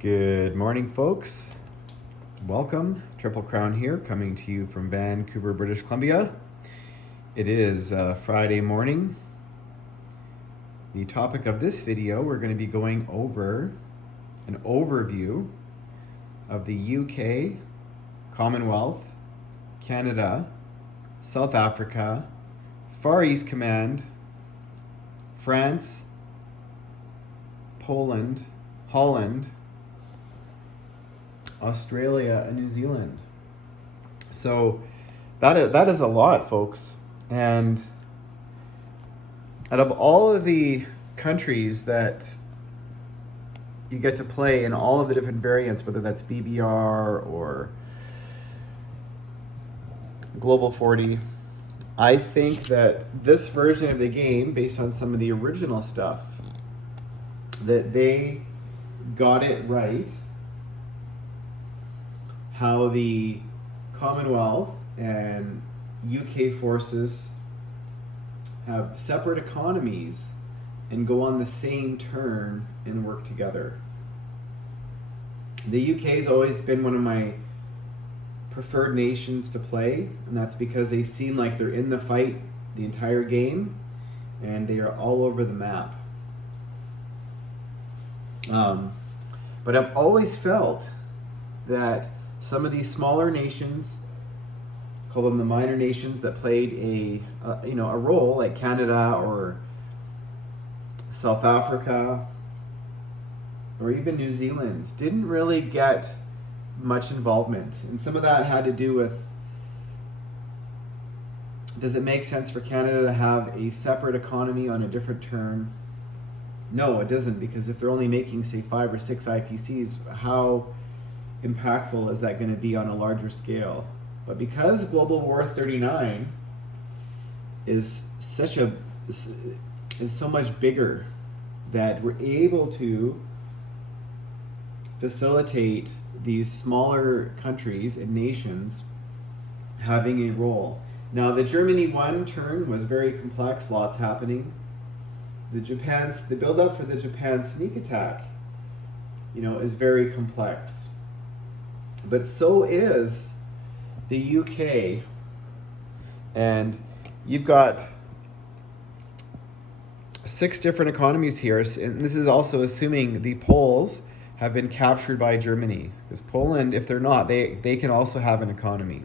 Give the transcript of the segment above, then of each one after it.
Good morning, folks. Welcome. Triple Crown here, coming to you from Vancouver, British Columbia. It is Friday morning. The topic of this video, we're going to be going over an overview of the UK, Commonwealth, Canada, South Africa, Far East Command, France, Poland, Holland, Australia, and New Zealand. So that is a lot, folks. And out of all of the countries that you get to play in all of the different variants, whether that's BBR or Global 40, I think that this version of the game, based on some of the original stuff, that they got it right, how the Commonwealth and UK forces have separate economies and go on the same turn and work together. The UK has always been one of my preferred nations to play, and that's because they seem like they're in the fight the entire game and they are all over the map. But I've always felt that some of these smaller nations, call them the minor nations, that played a role, like Canada or South Africa or even New Zealand, didn't really get much involvement. And some of that had to do with, does it make sense for Canada to have a separate economy on a different turn? No, it doesn't, because if they're only making, say, 5 or 6 IPCs, how impactful is that going to be on a larger scale? But because Global War 39 is so much bigger, that we're able to facilitate these smaller countries and nations having a role. Now, the Germany 1 turn was very complex, lots happening. The build-up for the Japan sneak attack, is very complex. But so is the UK. And you've got 6 different economies here. And this is also assuming the Poles have been captured by Germany. Because Poland, if they're not, they can also have an economy.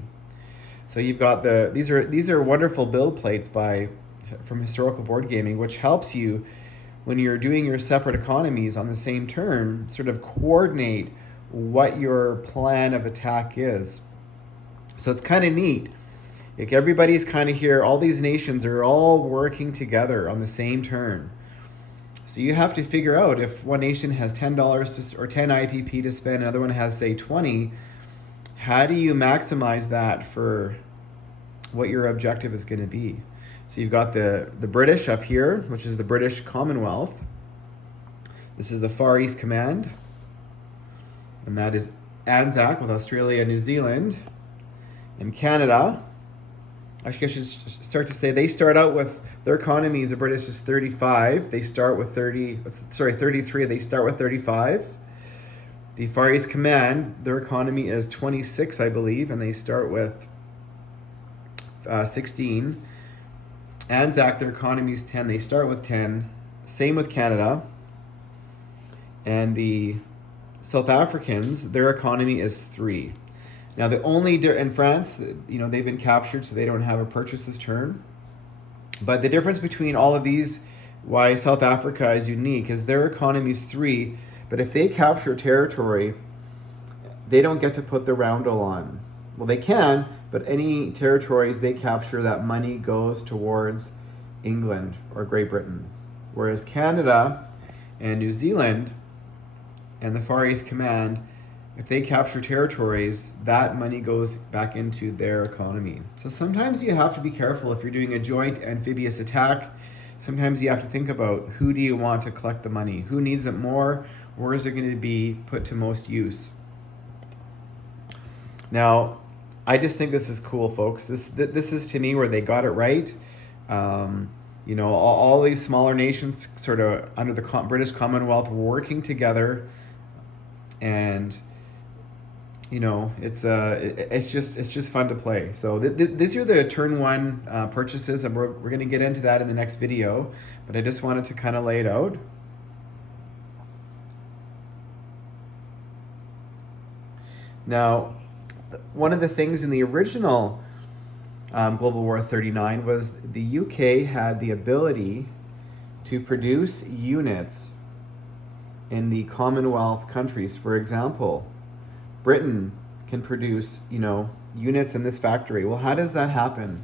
So you've got these are wonderful build plates from Historical Board Gaming, which helps you when you're doing your separate economies on the same turn, sort of coordinate what your plan of attack is. So it's kind of neat. Like, everybody's kind of here, all these nations are all working together on the same turn. So you have to figure out, if one nation has $10 or 10 IPP to spend, another one has, say, 20, how do you maximize that for what your objective is going to be? So you've got the British up here, which is the British Commonwealth. This is the Far East Command, and that is Anzac with Australia and New Zealand. And Canada, actually I should start to say, they start out with their economy, the British is 35. They start with 33. They start with 35. The Far East Command, their economy is 26, I believe, and they start with 16. Anzac, their economy is 10. They start with 10. Same with Canada. And the South Africans, their economy is 3. Now, in France, they've been captured, so they don't have a purchase this turn. But the difference between all of these, why South Africa is unique, is their economy is 3. But if they capture territory, they don't get to put the roundel on. Well, they can, but any territories they capture, that money goes towards England or Great Britain. Whereas Canada and New Zealand and the Far East Command, if they capture territories, that money goes back into their economy. So sometimes you have to be careful if you're doing a joint amphibious attack. Sometimes you have to think about, who do you want to collect the money? Who needs it more? Where is it going to be put to most use? Now, I just think this is cool, folks. This is, to me, where they got it right. All these smaller nations sort of under the British Commonwealth working together and it's just fun to play. So these are the turn one purchases, and we're going to get into that in the next video, but I just wanted to kind of lay it out. Now, one of the things in the original Global War 39 was the UK had the ability to produce units in the Commonwealth countries. For example, Britain can produce, units in this factory. Well, how does that happen?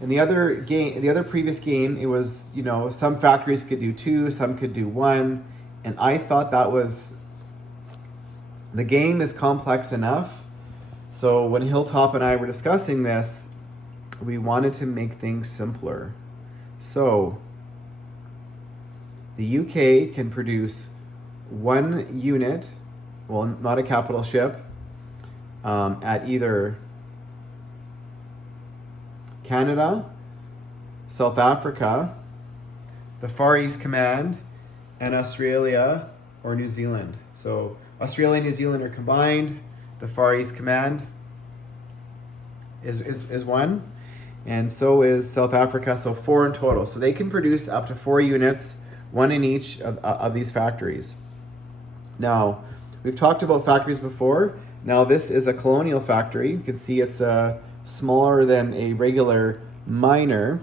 In the other previous game, it was, some factories could do 2, some could do 1, and I thought that was, the game is complex enough. So when Hilltop and I were discussing this, we wanted to make things simpler. So the UK can produce 1 unit, well, not a capital ship, at either Canada, South Africa, the Far East Command, and Australia or New Zealand. So Australia and New Zealand are combined. The Far East Command is 1, and so is South Africa, so 4 in total. So they can produce up to 4 units, 1 in each of these factories. Now, we've talked about factories before. Now this is a colonial factory. You can see it's smaller than a regular miner.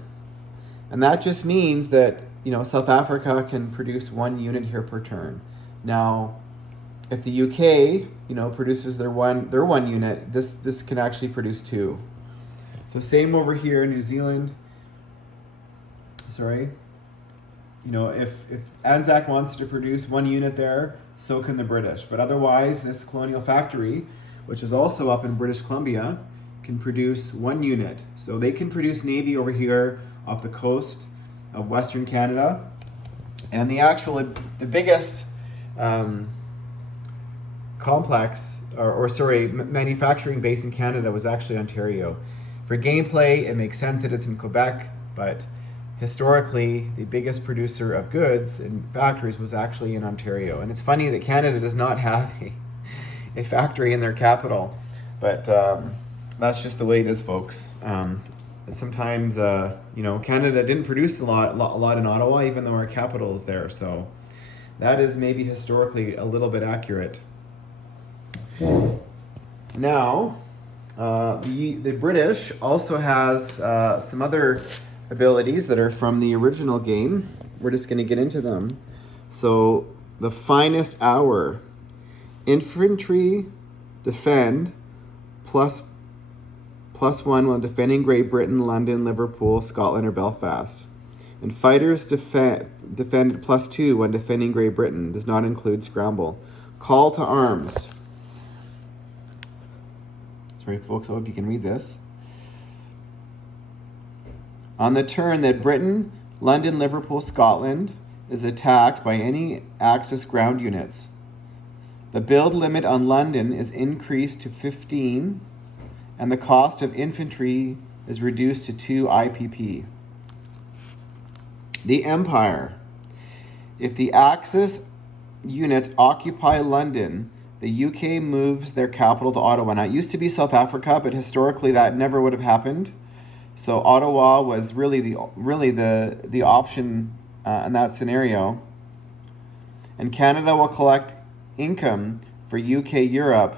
And that just means that, South Africa can produce 1 unit here per turn. Now, if the UK, produces their one unit, this can actually produce 2. So same over here in New Zealand. Sorry. If Anzac wants to produce 1 unit there, so can the British. But otherwise, this colonial factory, which is also up in British Columbia, can produce 1 unit. So they can produce Navy over here off the coast of Western Canada. And the biggest manufacturing base in Canada was actually Ontario. For gameplay, it makes sense that it's in Quebec, but historically, the biggest producer of goods in factories was actually in Ontario. And it's funny that Canada does not have a factory in their capital, but that's just the way it is, folks. Sometimes, Canada didn't produce a lot in Ottawa, even though our capital is there. So that is maybe historically a little bit accurate. Now, the British also has some other abilities that are from the original game. We're just going to get into them. So the finest hour, infantry defend plus 1 when defending Great Britain, London, Liverpool, Scotland, or Belfast. And fighters defend +2 when defending Great Britain. Does not include scramble. Call to arms. Sorry, folks, I hope you can read this. On the turn that Britain, London, Liverpool, Scotland is attacked by any Axis ground units, the build limit on London is increased to 15, and the cost of infantry is reduced to 2 IPP. The Empire. If the Axis units occupy London, the UK moves their capital to Ottawa. Now, it used to be South Africa, but historically that never would have happened. So Ottawa was really the option in that scenario. And Canada will collect income for UK Europe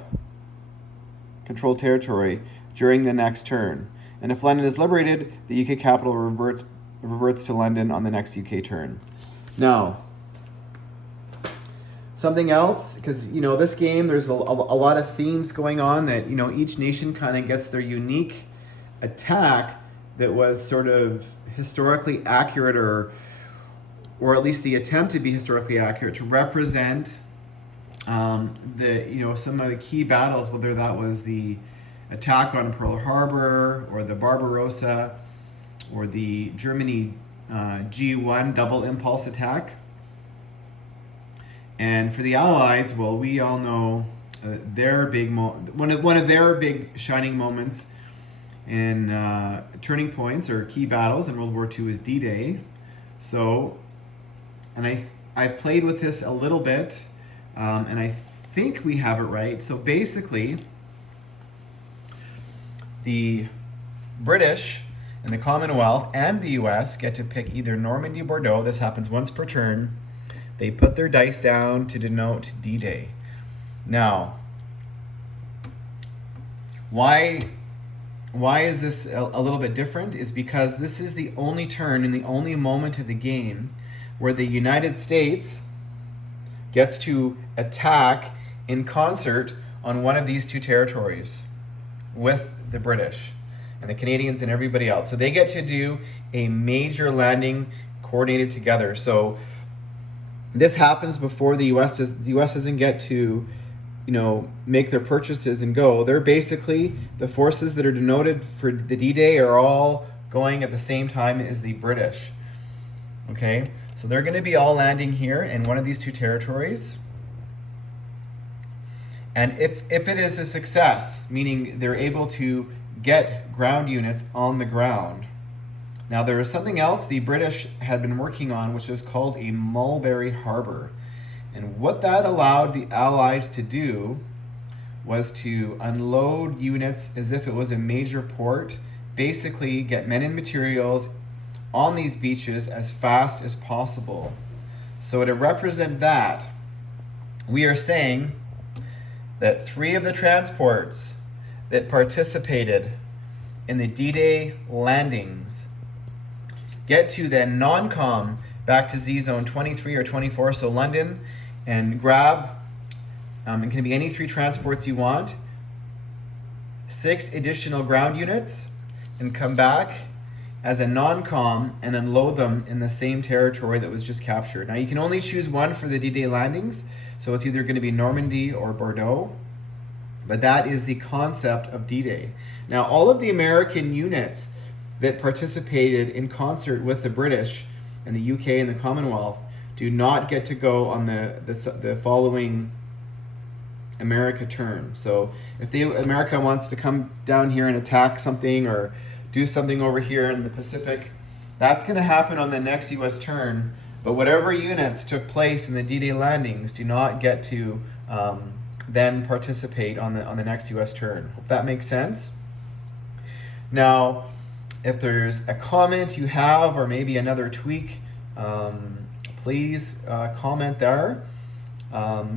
controlled territory during the next turn. And if London is liberated, the UK capital reverts to London on the next UK turn. Now, something else, because this game, there's a lot of themes going on that each nation kind of gets their unique attack that was sort of historically accurate, or at least the attempt to be historically accurate to represent some of the key battles, whether that was the attack on Pearl Harbor or the Barbarossa or the Germany G1 double impulse attack. And for the Allies, well, we all know their big one of their big shining moments and turning points or key battles in World War II is D-Day. So, and I've played with this a little bit, and I think we have it right. So basically, the British and the Commonwealth and the US get to pick either Normandy or Bordeaux. This happens once per turn. They put their dice down to denote D-Day. Now, why is this a little bit different? Is because this is the only turn and the only moment of the game where the United States gets to attack in concert on one of these two territories with the British and the Canadians and everybody else. So they get to do a major landing coordinated together. So this happens before the US doesn't get to, make their purchases and go. They're basically, the forces that are denoted for the D-Day are all going at the same time as the British. Okay, so they're going to be all landing here in one of these two territories. And if it is a success, meaning they're able to get ground units on the ground. Now, there is something else the British had been working on, which is called a Mulberry Harbor. And what that allowed the Allies to do was to unload units as if it was a major port, basically get men and materials on these beaches as fast as possible. So to represent that, we are saying that 3 of the transports that participated in the D-Day landings get to then non-com back to Z-Zone 23 or 24, so London, and grab, it can be any 3 transports you want, 6 additional ground units, and come back as a non-com and unload them in the same territory that was just captured. Now you can only choose one for the D-Day landings, so it's either going to be Normandy or Bordeaux, but that is the concept of D-Day. Now all of the American units that participated in concert with the British and the UK and the Commonwealth do not get to go on the following America turn. So if America wants to come down here and attack something or do something over here in the Pacific, that's going to happen on the next US turn. But whatever units took place in the D-Day landings do not get to then participate on the next US turn. Hope that makes sense. Now, if there's a comment you have or maybe another tweak, please comment there.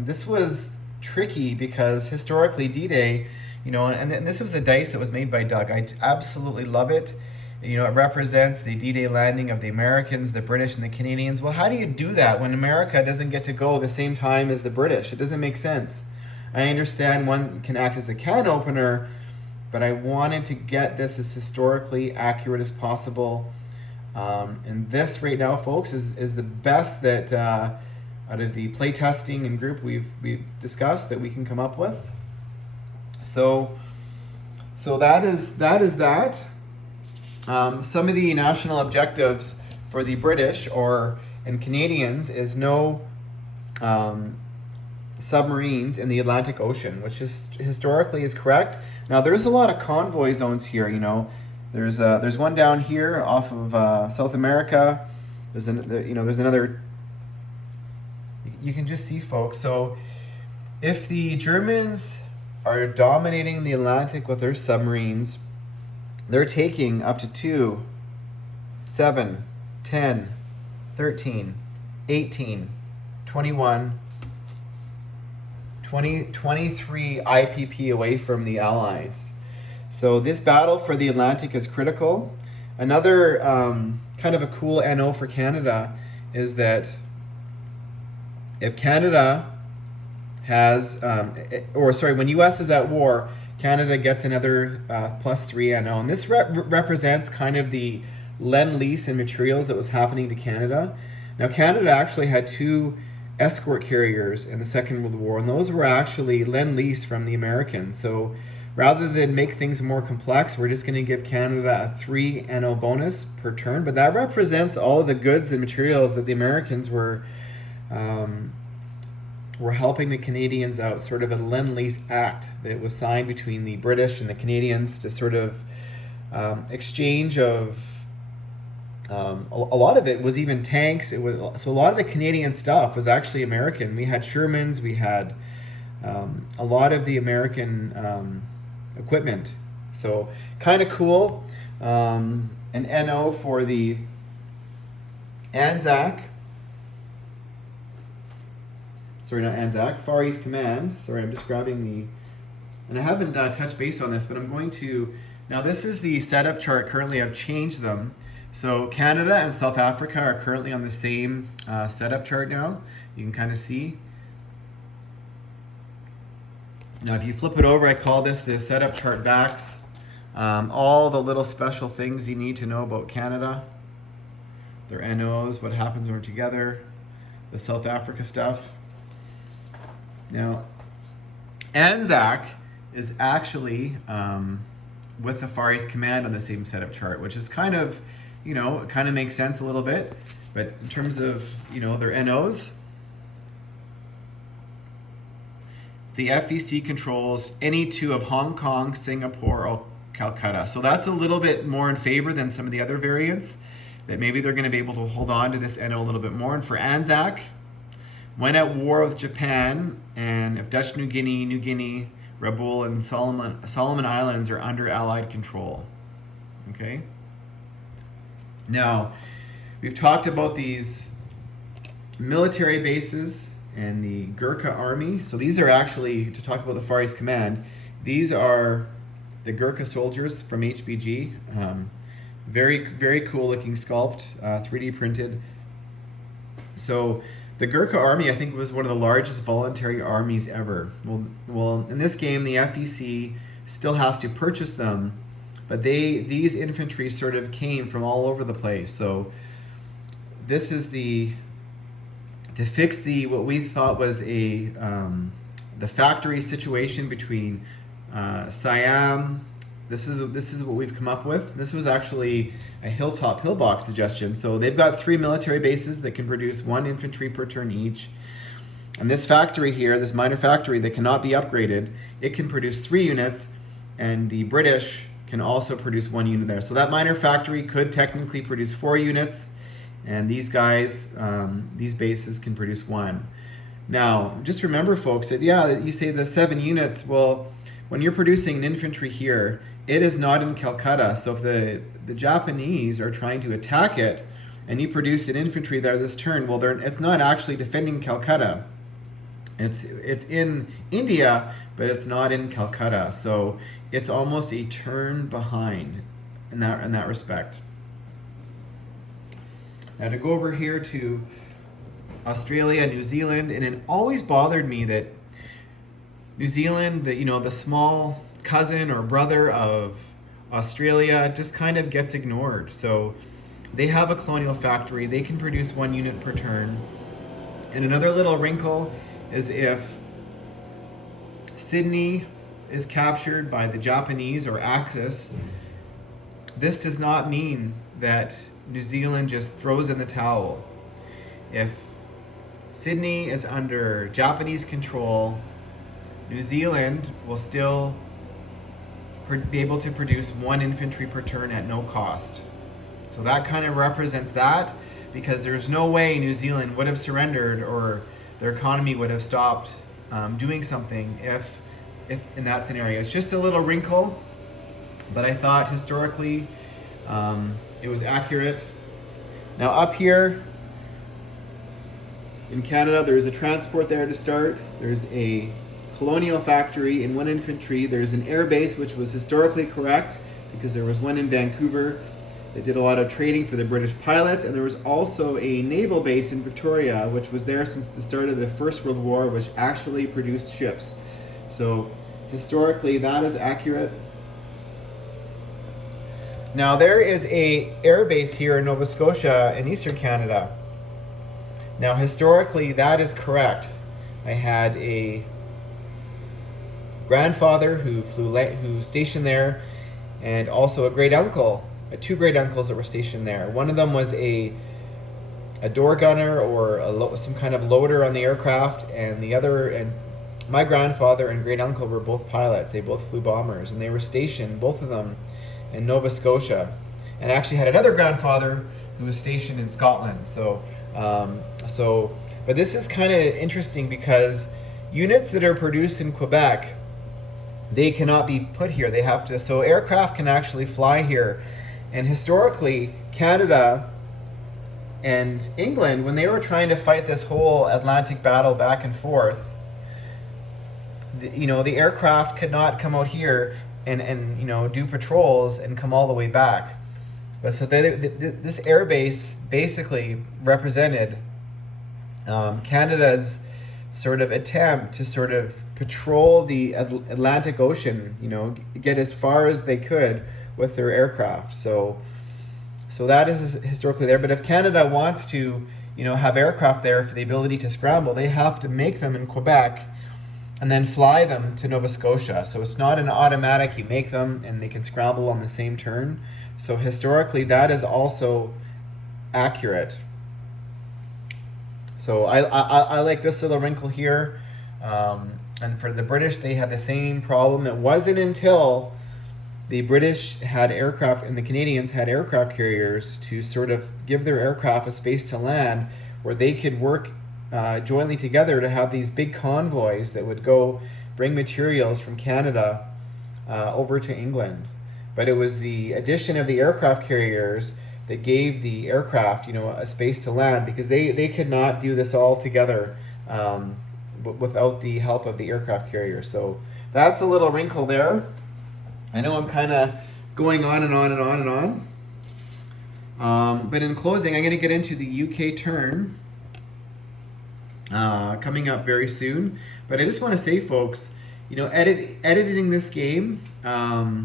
This was tricky because historically D-Day, and this was a dice that was made by Doug. I absolutely love it. It represents the D-Day landing of the Americans, the British, and the Canadians. Well, how do you do that when America doesn't get to go the same time as the British? It doesn't make sense. I understand one can act as a can opener, but I wanted to get this as historically accurate as possible. And this right now, folks, is the best that out of the play testing and group we've discussed that we can come up with. So that is that. Some of the national objectives for the British and Canadians is no submarines in the Atlantic Ocean, which is historically is correct. Now there's a lot of convoy zones here. There's one down here off of South America. There's another. You can just see, folks. So if the Germans are dominating the Atlantic with their submarines, they're taking up to 2, 7, 10, 13, 18, 21, 23 IPP away from the Allies. So this battle for the Atlantic is critical. Another kind of a cool NO for Canada is that if Canada has, when US is at war, Canada gets another +3 NO. And this represents kind of the lend-lease in materials that was happening to Canada. Now Canada actually had 2 escort carriers in the Second World War, and those were actually lend-lease from the Americans. So rather than make things more complex, we're just going to give Canada a 3 NO bonus per turn. But that represents all of the goods and materials that the Americans were helping the Canadians out, sort of a lend-lease act that was signed between the British and the Canadians to sort of exchange of a lot of it was even tanks. So a lot of the Canadian stuff was actually American. We had Shermans, we had a lot of the American equipment. So kind of cool. An NO for the Anzac. Sorry, not Anzac, Far East Command. Sorry, I'm just grabbing the, and I haven't touched base on this, but I'm going to, now this is the setup chart currently. I've changed them. So Canada and South Africa are currently on the same setup chart now. You can kind of see. Now if you flip it over, I call this the setup chart backs. All the little special things you need to know about Canada. Their NOs, what happens when we're together, the South Africa stuff. Now, Anzac is actually with the Far East Command on the same setup chart, which is kind of, you know, it kind of makes sense a little bit. But in terms of, you know, their NOs, the FEC controls any two of Hong Kong, Singapore, or Calcutta. So that's a little bit more in favor than some of the other variants, that maybe they're going to be able to hold on to this NO a little bit more. And for Anzac, when at war with Japan, and if Dutch New Guinea, Rabaul, and Solomon Islands are under Allied control. Okay? Now, we've talked about these military bases and the Gurkha Army. So these are actually, to talk about the Far East Command, these are the Gurkha soldiers from HBG. Very, very cool looking sculpt, 3D printed. So the Gurkha Army, I think, was one of the largest voluntary armies ever. Well, in this game, the FEC still has to purchase them, but these infantry sort of came from all over the place. So this is to fix what we thought was the factory situation between Siam. This is what we've come up with. This was actually a Hilltop Hillbox suggestion. So they've got 3 military bases that can produce 1 infantry per turn each. And this factory here, this minor factory that cannot be upgraded, it can produce 3 units, and the British can also produce 1 unit there. So that minor factory could technically produce 4 units, and these guys, these bases can produce 1. Now, just remember, folks, that yeah, you say the 7 units, well, when you're producing an infantry here, it is not in Calcutta. So if the Japanese are trying to attack it and you produce an infantry there this turn, well, it's not actually defending Calcutta. It's in India, but it's not in Calcutta. So it's almost a turn behind in that respect. Now to go over here to Australia, New Zealand, and it always bothered me that New Zealand, the small cousin or brother of Australia, just kind of gets ignored. So they have a colonial factory. They can produce 1 unit per turn. And another little wrinkle is if Sydney is captured by the Japanese or Axis, this does not mean that New Zealand just throws in the towel. If Sydney is under Japanese control, New Zealand will still be able to produce 1 infantry per turn at no cost. So that kind of represents that, because there's no way New Zealand would have surrendered or their economy would have stopped doing something if in that scenario. It's just a little wrinkle, but I thought historically it was accurate. Now up here in Canada, there's a transport there to start. There's a colonial factory and 1 infantry. There's an air base, which was historically correct because there was 1 in Vancouver. They did a lot of training for the British pilots, and there was also a naval base in Victoria, which was there since the start of the First World War, which actually produced ships. So historically, that is accurate. Now there is a air base here in Nova Scotia in Eastern Canada. Now historically, that is correct. I had a grandfather who stationed there, and also a great uncle, 2 great uncles that were stationed there. One of them was a door gunner or some kind of loader on the aircraft, and my grandfather and great uncle were both pilots. They both flew bombers, and they were stationed, both of them, in Nova Scotia. And I actually had another grandfather who was stationed in Scotland. But this is kind of interesting because units that are produced in Quebec, they cannot be put here. They have to, so aircraft can actually fly here. And historically, Canada and England, when they were trying to fight this whole Atlantic battle back and forth, the aircraft could not come out here and do patrols and come all the way back. But so this air base basically represented Canada's sort of attempt to sort of patrol the Atlantic Ocean, get as far as they could with their aircraft. So that is historically there. But if Canada wants to, have aircraft there for the ability to scramble, they have to make them in Quebec and then fly them to Nova Scotia. So it's not an automatic, you make them and they can scramble on the same turn. So historically, that is also accurate. So I like this little wrinkle here. And for the British, they had the same problem. It wasn't until the British had aircraft and the Canadians had aircraft carriers to sort of give their aircraft a space to land where they could work jointly together to have these big convoys that would go bring materials from Canada over to England. But it was the addition of the aircraft carriers that gave the aircraft, a space to land, because they could not do this all together without the help of the aircraft carrier. So that's a little wrinkle there. I know I'm kind of going on and on and on and on. But in closing, I'm going to get into the UK turn coming up very soon. But I just want to say, folks, editing this game has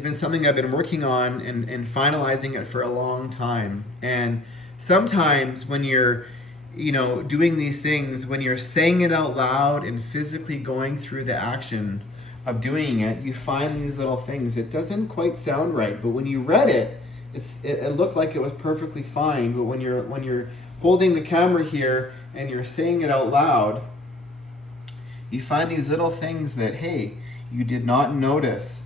been something I've been working on and finalizing it for a long time. And sometimes when you're doing these things, when you're saying it out loud and physically going through the action of doing it, you find these little things. It doesn't quite sound right, but when you read it, it looked like it was perfectly fine. But when you're holding the camera here and you're saying it out loud, you find these little things that, hey, you did not notice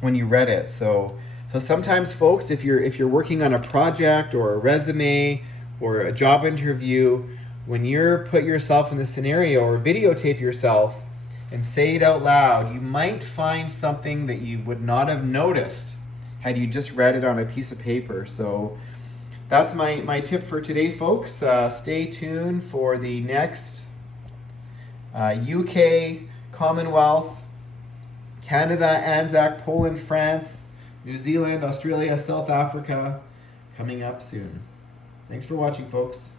when you read it. So sometimes, folks, if you're working on a project or a resume or a job interview, when you're put yourself in the scenario or videotape yourself and say it out loud, you might find something that you would not have noticed had you just read it on a piece of paper. So that's my tip for today, folks. Stay tuned for the next UK, Commonwealth, Canada, Anzac, Poland, France, New Zealand, Australia, South Africa, coming up soon. Thanks for watching, folks.